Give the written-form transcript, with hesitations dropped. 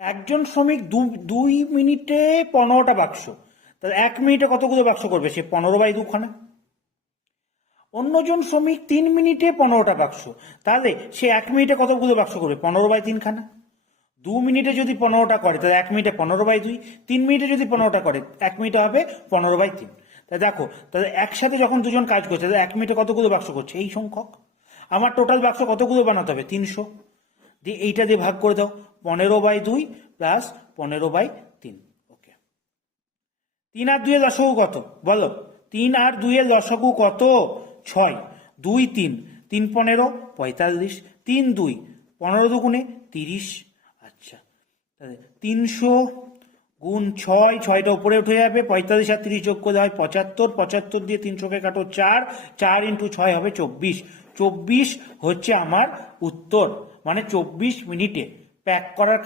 একজন শ্রমিক 2 মিনিটে 15টা বাক্স, তাহলে 1 মিনিটে কতগুলো বাক্স করবে? সে 15/2 খানা। অন্যজন শ্রমিক 3 মিনিটে 15টা বাক্স, তাহলে সে 1 মিনিটে কতগুলো বাক্স করবে? 15/3 খানা। 2 মিনিটে যদি 15টা করে তাহলে 1 মিনিটে 15/2, 3 মিনিটে যদি 15টা করে 1 মিনিটে হবে 15/3। তাই দেখো, তাহলে একসাথে যখন দুজন কাজ করছে তাহলে 1 মিনিটে কতগুলো বাক্স করছে? এই সংখ্যক। আমার টোটাল বাক্স কতগুলো বানাতে হবে? 300। দিয়ে এইটা দিয়ে ভাগ করে দাও, 15/2 প্লাস 15/3। ওকে, 3 আর 2 এর লসাগু কত বলো? 3 আর 2 এর লসাগু কত? 6। 2 3, 3 15 45, 3 2 15 দুগুণে 30। আচ্ছা, তাহলে 300 গুণ 6, 6টা উপরে উঠে যাবে, 45 আর 30 যোগ করলে হয় 75, 75 দিয়ে 300কে কাটো 4, 4 ইন্টু 6 হবে 24। 24 হচ্ছে আমার উত্তর, মানে 24 মিনিটে প্যাক করার